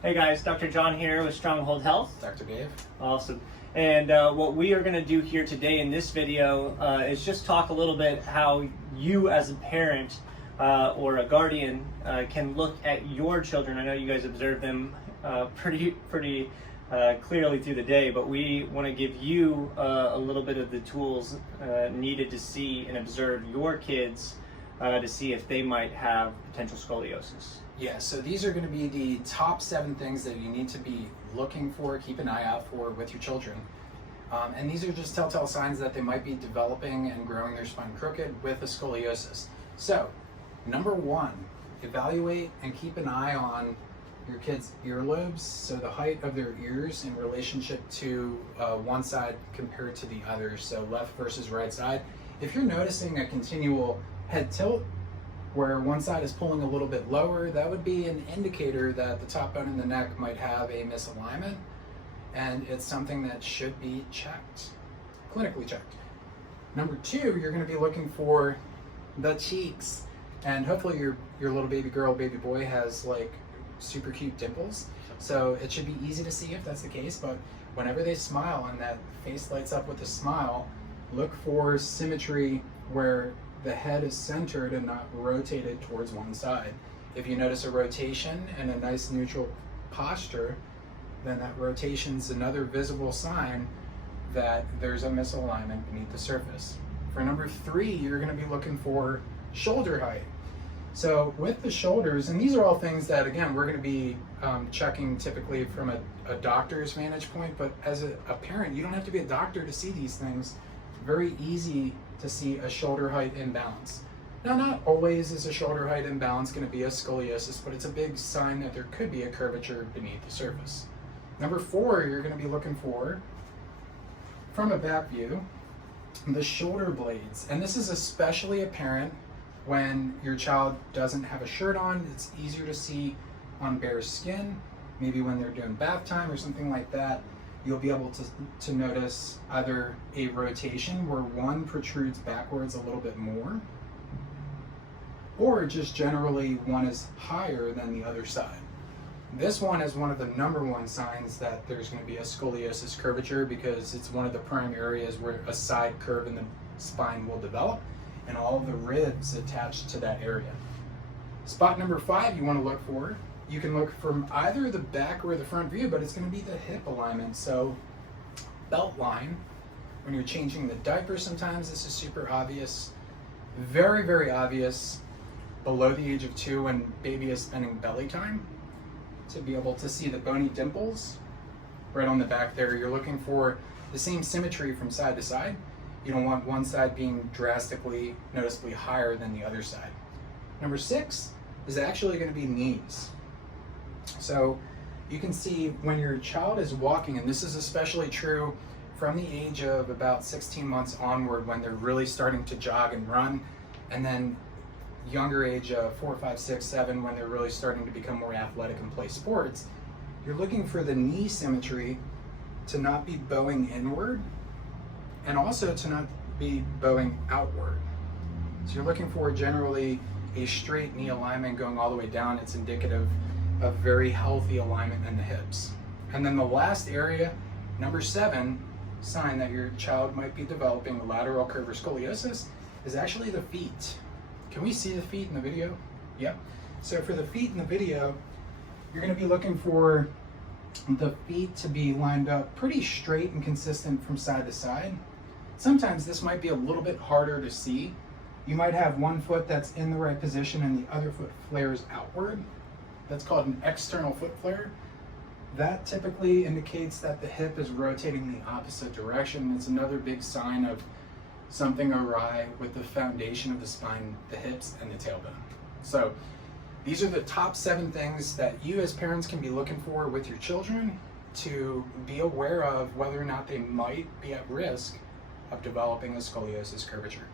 Hey guys, Dr. John here with Stronghold Health. Dr. Dave. Awesome. And what we are going to do here today in this video is just talk a little bit how you as a parent or a guardian can look at your children. I know you guys observe them pretty clearly through the day, but we want to give you a little bit of the tools needed to see and observe your kids to see if they might have potential scoliosis. Yeah, so these are going to be the top 7 things that you need to be looking for, keep an eye out for with your children. And these are just telltale signs that they might be developing and growing their spine crooked with a scoliosis. So, number 1, evaluate and keep an eye on your kids' earlobes, so the height of their ears in relationship to one side compared to the other, so left versus right side. If you're noticing a continual head tilt, where one side is pulling a little bit lower, that would be an indicator that the top bone in the neck might have a misalignment, and it's something that should be checked, clinically checked. Number 2, you're going to be looking for the cheeks, and hopefully your little baby girl, baby boy has like super cute dimples, so it should be easy to see if that's the case. But whenever they smile and that face lights up with a smile, look for symmetry where the head is centered and not rotated towards one side. If you notice a rotation and a nice neutral posture, then that rotation's another visible sign that there's a misalignment beneath the surface. For number 3, you're going to be looking for shoulder height. So with the shoulders, and these are all things that, again, we're going to be checking typically from a doctor's vantage point, but as a parent, you don't have to be a doctor to see these things. Very easy to see a shoulder height imbalance. Now, not always is a shoulder height imbalance going to be a scoliosis, but it's a big sign that there could be a curvature beneath the surface. Number 4, you're going to be looking for, from a back view, the shoulder blades. And this is especially apparent when your child doesn't have a shirt on. It's easier to see on bare skin, maybe when they're doing bath time or something like that. You'll be able to notice either a rotation where one protrudes backwards a little bit more, or just generally one is higher than the other side. This one is one of the number 1 signs that there's going to be a scoliosis curvature, because it's one of the prime areas where a side curve in the spine will develop and all the ribs attached to that area. Spot number 5 you want to look for, you can look from either the back or the front view, but it's going to be the hip alignment. So belt line, when you're changing the diaper, sometimes this is super obvious. Very, very obvious below the age of 2 when baby is spending belly time, to be able to see the bony dimples right on the back there. You're looking for the same symmetry from side to side. You don't want one side being drastically, noticeably higher than the other side. Number 6 is actually going to be knees. So you can see when your child is walking, and this is especially true from the age of about 16 months onward, when they're really starting to jog and run, and then younger age of 4, 5, 6, 7, when they're really starting to become more athletic and play sports, you're looking for the knee symmetry to not be bowing inward and also to not be bowing outward. So you're looking for generally a straight knee alignment going all the way down. It's indicative of very healthy alignment in the hips. And then the last area, number 7, sign that your child might be developing lateral curve or scoliosis, is actually the feet. Can we see the feet in the video? Yep. So for the feet in the video, you're going to be looking for the feet to be lined up pretty straight and consistent from side to side. Sometimes this might be a little bit harder to see. You might have one foot that's in the right position and the other foot flares outward. That's called an external foot flare. That typically indicates that the hip is rotating the opposite direction. It's another big sign of something awry with the foundation of the spine, the hips, and the tailbone. So these are the top 7 things that you as parents can be looking for with your children to be aware of whether or not they might be at risk of developing a scoliosis curvature.